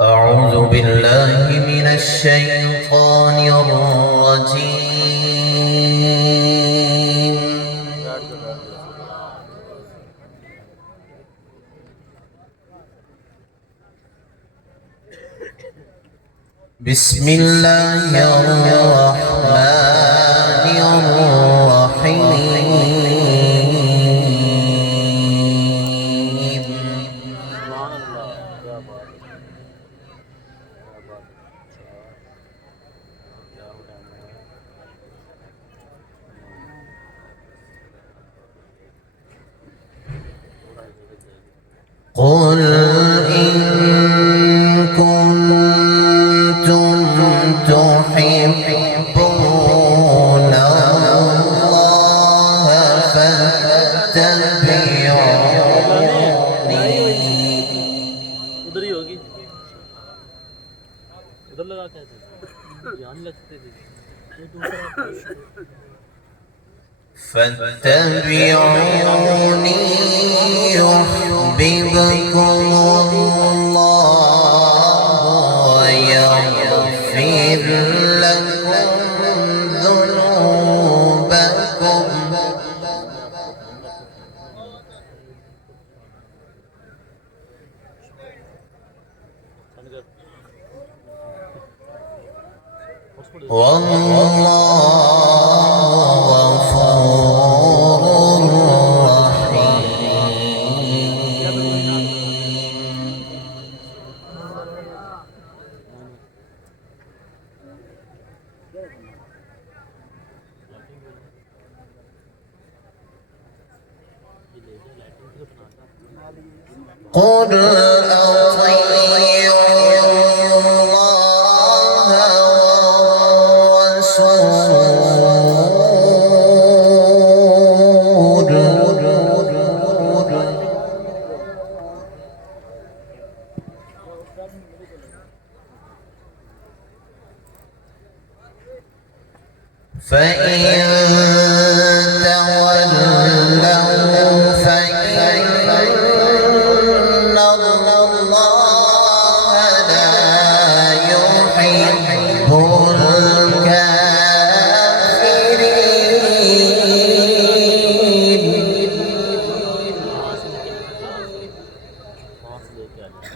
أعوذ بالله من الشيطان الرجيم. بسم الله الرحمن الرحيم. قل إن كنتم تحبون الله فاتبعوني. उधर ही होगी, उधर लगा के ध्यान लगते थे فاتبعوني يحببكم الله ويغفر لكم ذنوبكم. والله غفور رحيم. قل أطيعوا الله والرسول فإن تولوا فإن الله لا يحب الكافرين. वहाँ से लेके आ जाए,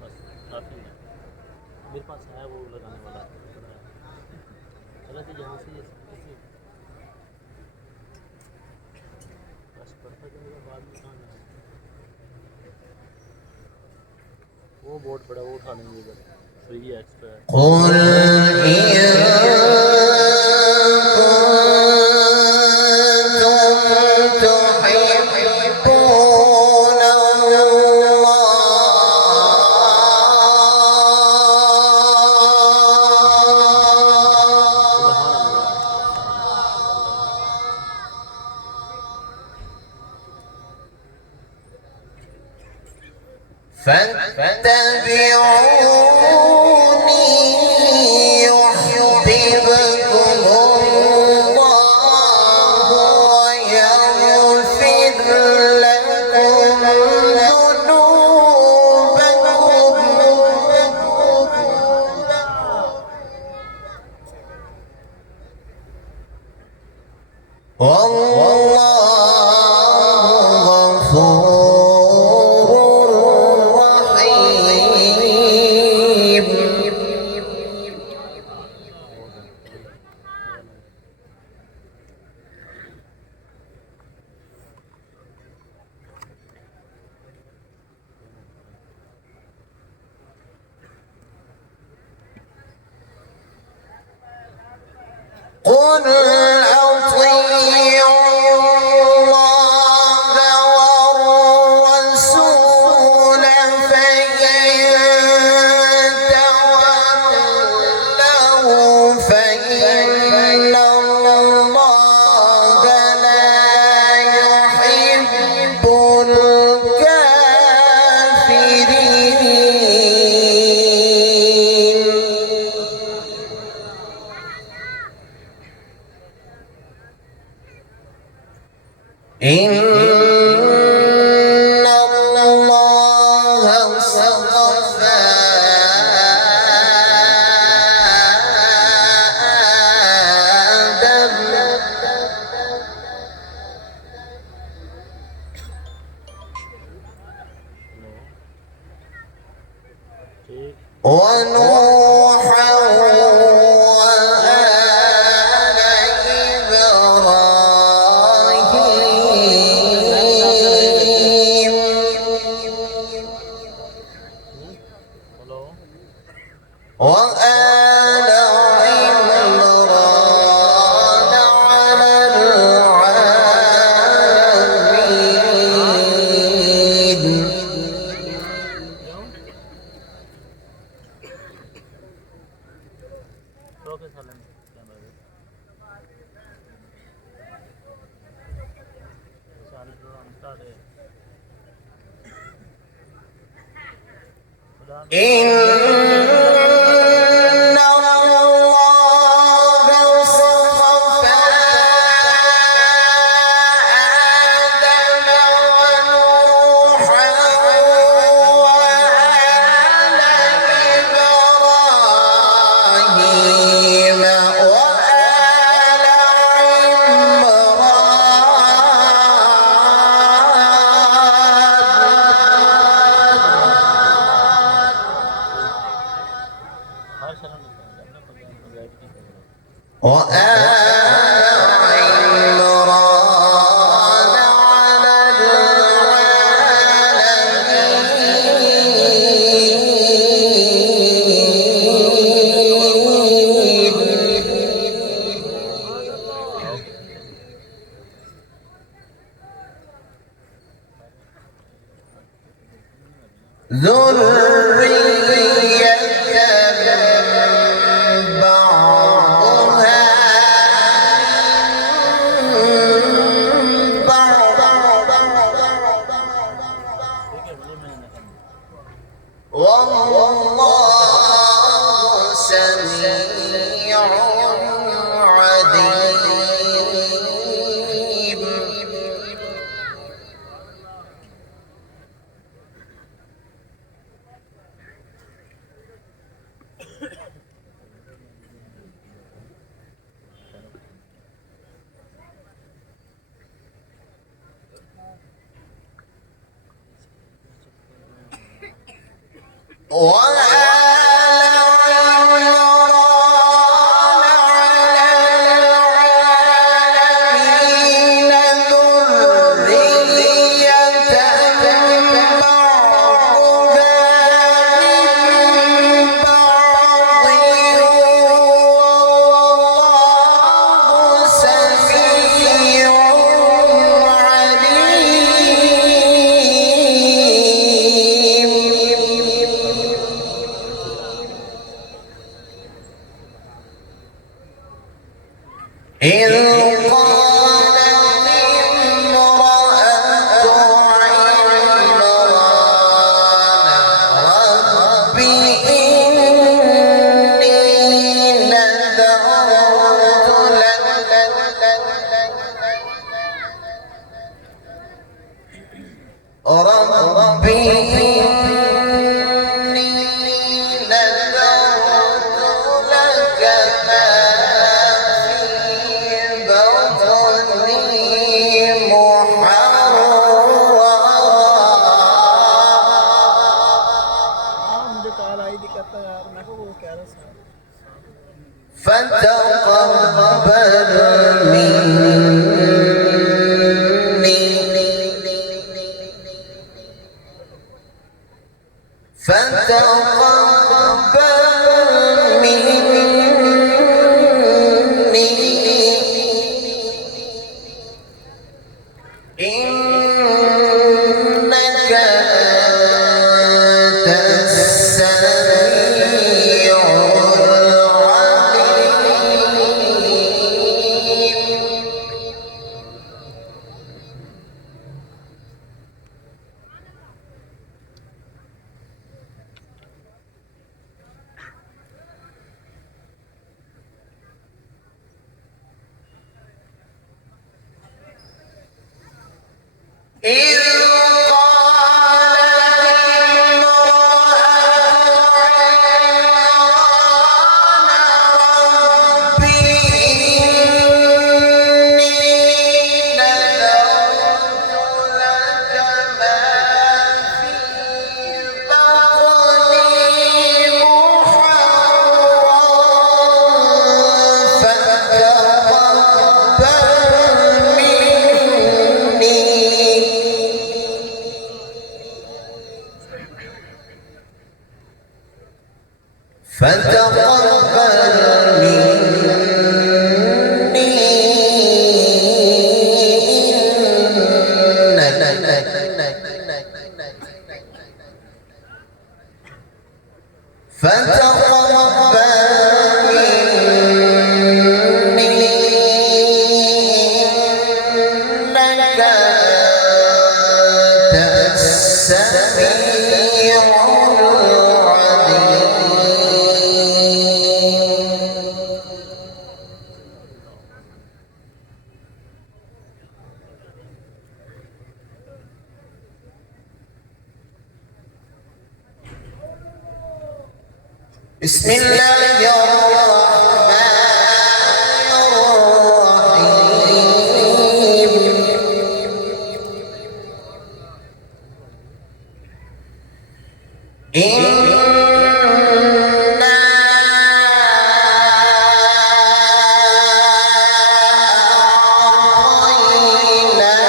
बस काफ़ी है। मेरे पास है वो लगाने वाला, चला तो यहाँ से बस पड़ता जाएगा, बाद में कहाँ जाए। वो बोर्ड पड़ा, वो उठा लेंगे इधर, फ्री है, एक्स्ट्रा है। قل إن كنتم تحبون فاتبعوني يحببكم الله ويغفر لكم ذنوبكم والله غفور رحيم. قل أطيعوا الله والرسول فإن تولوا فإن الله لا يحب الكافرين. ठीक ونوحا وآل إبراهيم हेलो وآل عمران على العالمين. क्यों ओके साइलेंट कैमरा पे सारे प्रोग्राम स्टार्ट है खुदा إن الله اصطفى آدم ونوحا وآل إبراهيم وآل عمران हर शरण लिखा है अपने प्रोग्राम में गाइड की करो وآل عمران على العالمين. ذرية بعضها من بعض ठीक है बोलिए मैंने देखा والله سميع عليم. وآل عمران على العالمين ذرية بعضها من بعض والله سميع عليم. إذ قالت امرأة عمران رب إني نذرت لك رب إني نذرت لك ما في بطني محررا मुझे कॉल आई दिक्कत है यार मैं को वो कह रहा था فتقبل مني فتقبل مني إنك أنت السميع العليم. إذ قالت امرأة فتقبل مني إنك أنت السميع العليم. بسم الله الرحمن الرحيم. إنا أعطيناك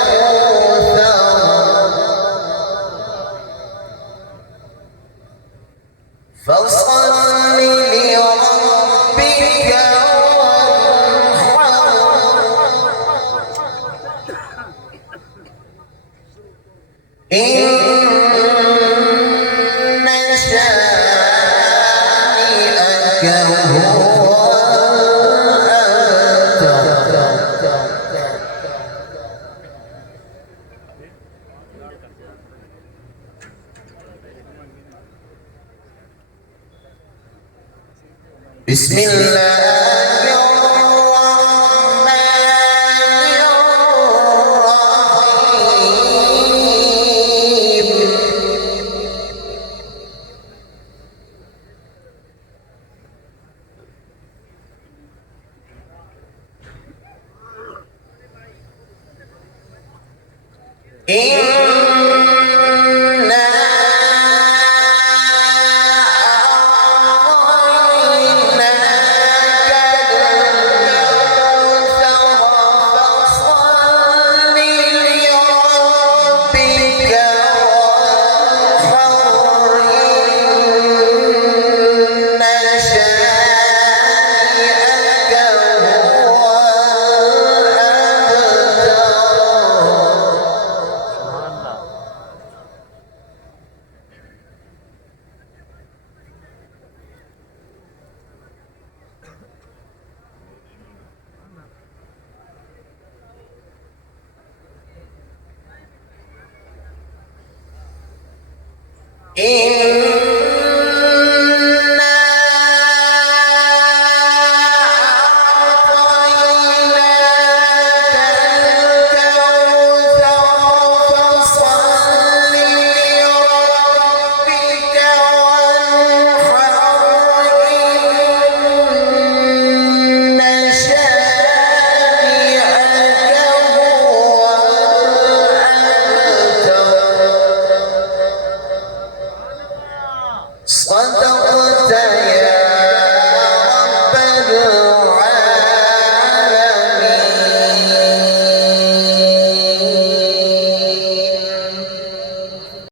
الكوثر فصل لربك وانحر إن شانئك هو الأبتر. بسم الله الرحمن الرحيم. إن